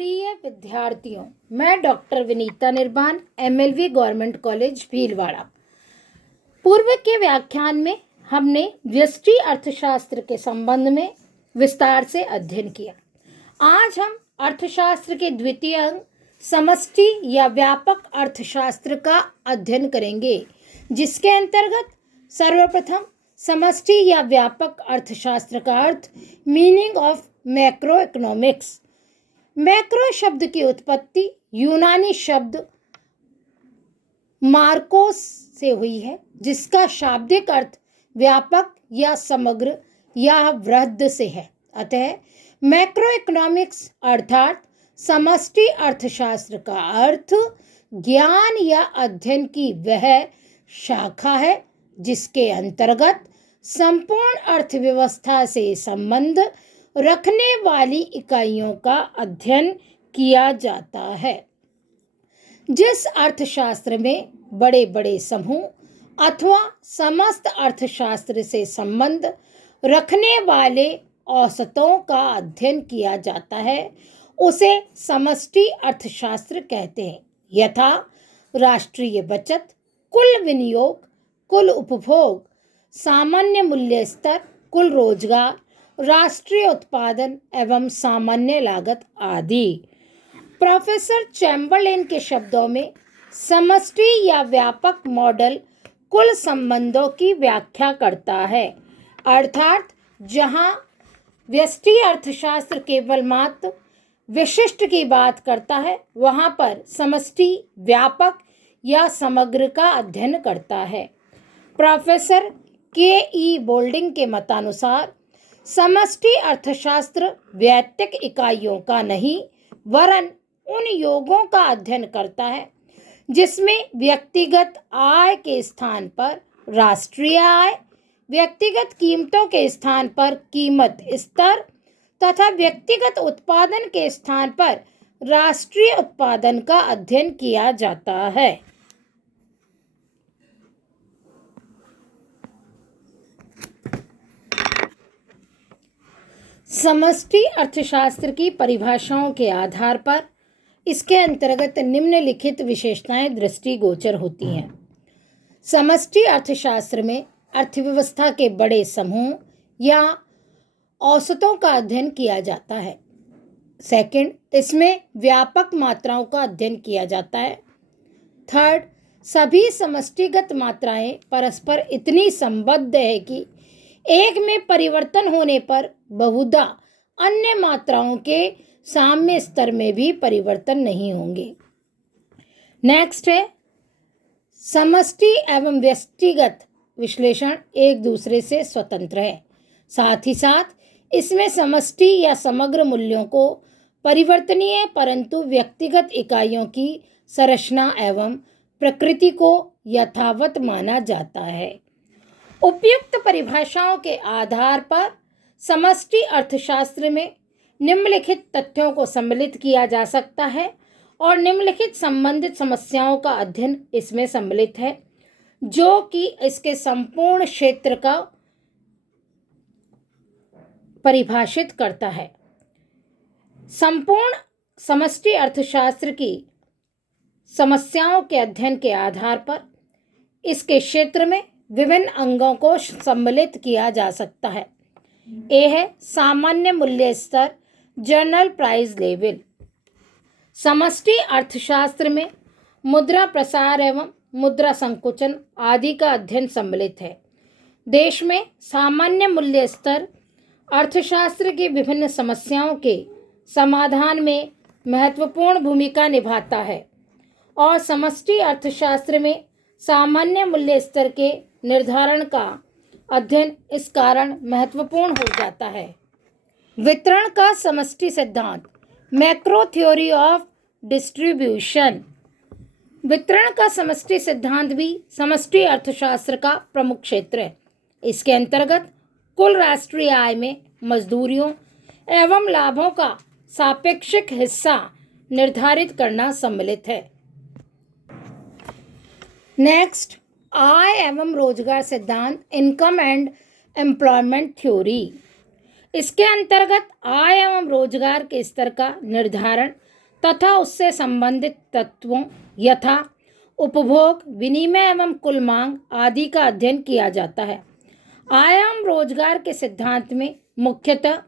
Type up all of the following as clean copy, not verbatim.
प्रिय विद्यार्थियों, मैं doctor Vinita Nirban, MLV government college Bhilwara. पूर्व के व्याख्यान में हमने व्यष्टि अर्थशास्त्र के संबंध में विस्तार से अध्ययन किया। आज हम अर्थशास्त्र के द्वितीय अंग समष्टि या व्यापक अर्थशास्त्र का अध्ययन करेंगे, जिसके अंतर्गत सर्वप्रथम समष्टि या व्यापक अर्थशास्त्र का अर्थ, meaning of macroeconomics. Macro शब्द की उत्पत्ति यूनानी शब्द मार्कोस से हुई है, जिसका शाब्दिक अर्थ व्यापक या समग्र या वृहद से है। अतः मैक्रो इकोनॉमिक्स अर्थात समष्टि अर्थशास्त्र का अर्थ ज्ञान या अध्ययन की वह शाखा है जिसके अंतर्गत संपूर्ण अर्थव्यवस्था से संबंध रखने वाली इकाइयों का अध्ययन किया जाता है। जिस अर्थशास्त्र में बड़े बड़े समूह अथवा समस्त अर्थशास्त्र से संबंध रखने वाले औसतों का अध्ययन किया जाता है, उसे समष्टि अर्थशास्त्र कहते हैं। यथा राष्ट्रीय बचत, कुल विनियोग, कुल उपभोग, सामान्य मूल्य स्तर, कुल रोजगार, राष्ट्रीय उत्पादन एवं सामान्य लागत आदि। प्रोफेसर चैम्बरलेन के शब्दों में समष्टि या व्यापक मॉडल कुल संबंधों की व्याख्या करता है, अर्थात जहां व्यष्टि अर्थशास्त्र केवल मात्र विशिष्ट की बात करता है, वहां पर समष्टि व्यापक या समग्र का अध्ययन करता है। प्रोफेसर के.ई. बोल्डिंग के मतानुसार समष्टि अर्थशास्त्र वैयक्तिक इकाइयों का नहीं, वरन उन योगों का अध्ययन करता है जिसमें व्यक्तिगत आय के स्थान पर राष्ट्रीय आय, व्यक्तिगत कीमतों के स्थान पर कीमत स्तर तथा व्यक्तिगत उत्पादन के स्थान पर राष्ट्रीय उत्पादन का अध्ययन किया जाता है। समष्टि अर्थशास्त्र की परिभाषाओं के आधार पर इसके अंतर्गत निम्नलिखित विशेषताएं दृष्टिगोचर होती हैं। समष्टि अर्थशास्त्र में अर्थव्यवस्था के बड़े समूह या औसतों का अध्ययन किया जाता है। सेकंड, इसमें व्यापक मात्राओं का अध्ययन किया जाता है। थर्ड, सभी समष्टिगत मात्राएं परस्पर इतनी संबद्ध है कि एक में परिवर्तन होने पर बहुधा अन्य मात्राओं के साम्य स्तर में भी परिवर्तन नहीं होंगे। नेक्स्ट है, समष्टि एवं व्यष्टिगत विश्लेषण एक दूसरे से स्वतंत्र है। साथ ही साथ इसमें समष्टि या समग्र मूल्यों को परिवर्तनीय परंतु व्यक्तिगत इकाइयों की संरचना एवं प्रकृति को यथावत माना जाता है। उपयुक्त परिभाषाओं के आधार पर समष्टि अर्थशास्त्र में निम्नलिखित तथ्यों को सम्मिलित किया जा सकता है और निम्नलिखित संबंधित समस्याओं का अध्ययन इसमें सम्मिलित है, जो कि इसके संपूर्ण क्षेत्र का परिभाषित करता है। संपूर्ण समष्टि अर्थशास्त्र की समस्याओं के अध्ययन के आधार पर इसके क्षेत्र में विभिन्न अंगों को सम्मिलित किया जा सकता है। ए है सामान्य मूल्य स्तर, जनरल प्राइस लेवल। समष्टि अर्थशास्त्र में मुद्रा प्रसार एवं मुद्रा संकुचन आदि का अध्ययन सम्मिलित है। देश में सामान्य मूल्य स्तर अर्थशास्त्र की विभिन्न समस्याओं के समाधान में महत्वपूर्ण भूमिका निभाता है और समष्टि अर्थशास्त्र में सामान्य मूल्य स्तर के निर्धारण का अध्ययन इस कारण महत्वपूर्ण हो जाता है। वितरण का समष्टि सिद्धांत, मैक्रो थ्योरी ऑफ डिस्ट्रीब्यूशन। वितरण का समष्टि सिद्धांत भी समष्टि अर्थशास्त्र का प्रमुख क्षेत्र है। इसके अंतर्गत कुल राष्ट्रीय आय में मजदूरियों एवं लाभों का सापेक्षिक हिस्सा निर्धारित करना सम्मिलित है। नेक्स्ट, आय एवं रोजगार सिद्धांत, इनकम एंड एम्प्लॉयमेंट थ्योरी। इसके अंतर्गत आय एवं रोजगार के स्तर का निर्धारण तथा उससे संबंधित तत्वों यथा उपभोग, विनिमय एवं कुल मांग आदि का अध्ययन किया जाता है। आय एवं रोजगार के सिद्धांत में मुख्यतः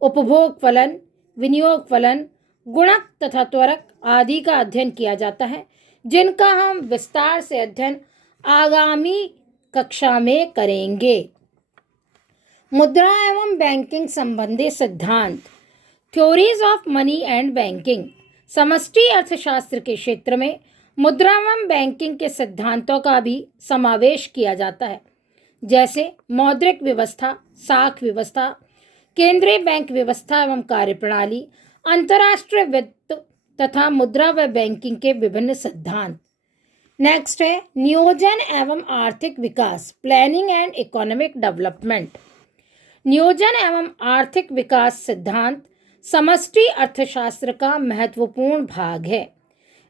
उपभोग फलन, विनियोग फलन, गुणक तथा त्वरक आदि का अध्ययन किया जाता है, जिनका हम विस्तार से अध्ययन आगामी कक्षा में करेंगे। मुद्रा एवं बैंकिंग संबंधी सिद्धांत, theories of money and banking. समष्टि अर्थशास्त्र के क्षेत्र में मुद्रा एवं बैंकिंग के सिद्धांतों का भी समावेश किया जाता है, जैसे मौद्रिक व्यवस्था, साख व्यवस्था, केंद्रीय बैंक व्यवस्था एवं कार्यप्रणाली, अंतर्राष्ट्रीय वित्त तथा मुद्रा व बैंकिंग के विभिन्न सिद्धांत। नेक्स्ट है नियोजन एवं आर्थिक विकास, प्लानिंग एंड इकोनॉमिक डेवलपमेंट। नियोजन एवं आर्थिक विकास सिद्धांत समष्टि अर्थशास्त्र का महत्वपूर्ण भाग है।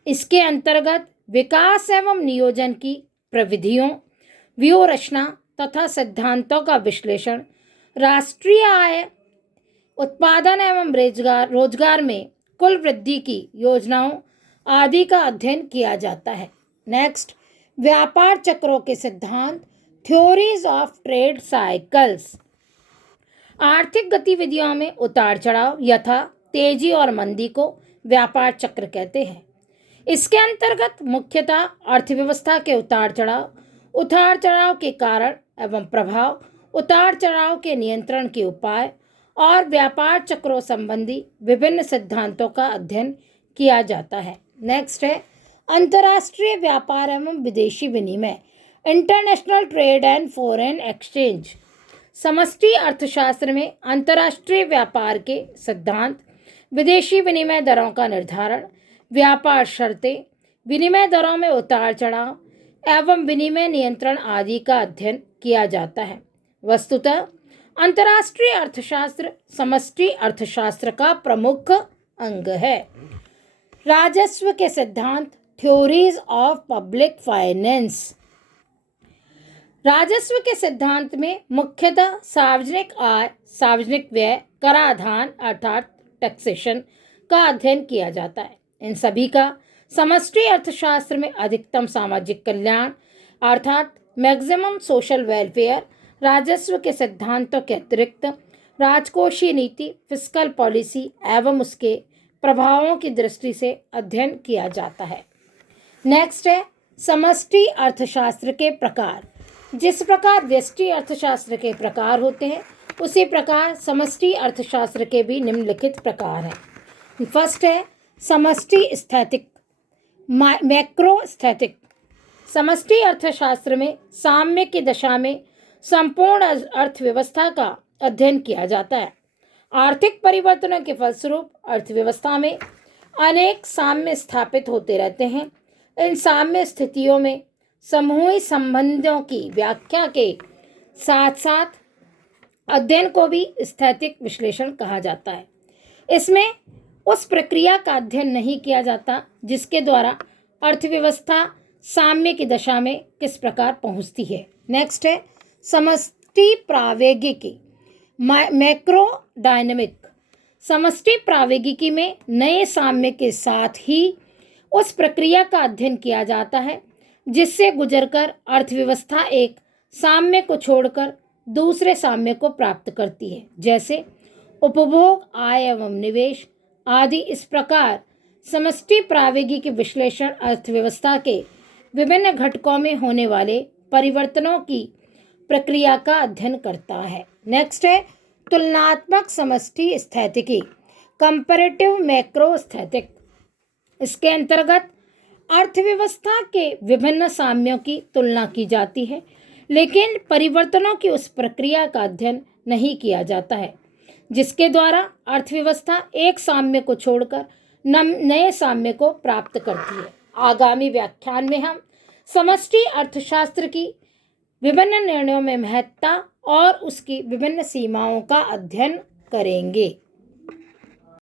इसके अंतर्गत विकास एवं नियोजन की प्रविधियों, व्यूह रचना तथा सिद्धांतों का विश्लेषण, राष्ट्रीय आय, उत्पादन एवं रोजगार में कुल वृद्धि की योजनाओं आदि का अध्ययन किया जाता है। नेक्स्ट, व्यापार चक्रों के सिद्धांत, थ्योरीज ऑफ ट्रेड साइकिल्स। आर्थिक गतिविधियों में उतार चढ़ाव यथा तेजी और मंदी को व्यापार चक्र कहते हैं। इसके अंतर्गत मुख्यतः अर्थव्यवस्था के उतार चढ़ाव के कारण एवं प्रभाव, उतार चढ़ाव के नियंत्रण के उपाय और व्यापार चक्रों संबंधी विभिन्न सिद्धांतों का अध्ययन किया जाता है। नेक्स्ट है अंतर्राष्ट्रीय व्यापार एवं विदेशी विनिमय, international trade and foreign exchange. समष्टि अर्थशास्त्र में अंतर्राष्ट्रीय व्यापार के सिद्धांत, विदेशी विनिमय दरों का निर्धारण, व्यापार शर्तें, विनिमय दरों में उतार चढ़ाव एवं विनिमय नियंत्रण आदि का अध्ययन किया जाता है। वस्तुतः अंतर्राष्ट्रीय अर्थशास्त्र समष्टि अर्थशास्त्र का प्रमुख अंग है। राजस्व के सिद्धांत, थ्योरीज ऑफ पब्लिक फाइनेंस। राजस्व के सिद्धांत में मुख्यतः सार्वजनिक आय, सार्वजनिक व्यय, कराधान अर्थात टैक्सेशन का अध्ययन किया जाता है। इन सभी का समष्टि अर्थशास्त्र में अधिकतम सामाजिक कल्याण अर्थात मैक्सिमम सोशल वेलफेयर, राजस्व के सिद्धांतों के अतिरिक्त राजकोषीय नीति, फिस्कल पॉलिसी एवं उसके प्रभावों की दृष्टि से अध्ययन किया जाता है। नेक्स्ट है समष्टि अर्थशास्त्र के प्रकार। जिस प्रकार व्यष्टि अर्थशास्त्र के प्रकार होते हैं, उसी प्रकार समष्टि अर्थशास्त्र के भी निम्नलिखित प्रकार हैं। फर्स्ट है समष्टि स्थैतिक, मैक्रो स्थैतिक। समष्टि अर्थशास्त्र में साम्य की दशा में संपूर्ण अर्थव्यवस्था का अध्ययन किया जाता है। आर्थिक परिवर्तनों के फलस्वरूप अर्थव्यवस्था में अनेक साम्य स्थापित होते रहते हैं। इन साम्य स्थितियों में समूही संबंधों की व्याख्या के साथ साथ अध्ययन को भी स्थैतिक विश्लेषण कहा जाता है। इसमें उस प्रक्रिया का अध्ययन नहीं किया जाता जिसके द्वारा अर्थव्यवस्था साम्य की दशा में किस प्रकार पहुंचती है। नेक्स्ट है समष्टि प्रावैगिकी, मैक्रो डायनेमिक। समष्टि प्रावैगिकी में नए साम्य के साथ ही उस प्रक्रिया का अध्ययन किया जाता है जिससे गुजरकर अर्थव्यवस्था एक साम्य को छोड़कर दूसरे साम्य को प्राप्त करती है, जैसे उपभोग, आय एवं निवेश आदि। इस प्रकार समष्टि प्रावैगिकी विश्लेषण अर्थव्यवस्था के विभिन्न घटकों में होने वाले परिवर्तनों की प्रक्रिया का अध्ययन करता है। नेक्स्ट है तुलनात्मक समष्टि स्थैतिकी, कंपैरेटिव मैक्रो स्थैतिक। इसके अंतर्गत अर्थव्यवस्था के विभिन्न साम्यों की तुलना की जाती है, लेकिन परिवर्तनों की उस प्रक्रिया का अध्ययन नहीं किया जाता है जिसके द्वारा अर्थव्यवस्था एक साम्य को छोड़कर नए साम्य को प्राप्त करती है। आगामी व्याख्यान में हम समष्टि अर्थशास्त्र की विभिन्न निर्णयों में महत्ता और उसकी विभिन्न सीमाओं का अध्ययन करेंगे।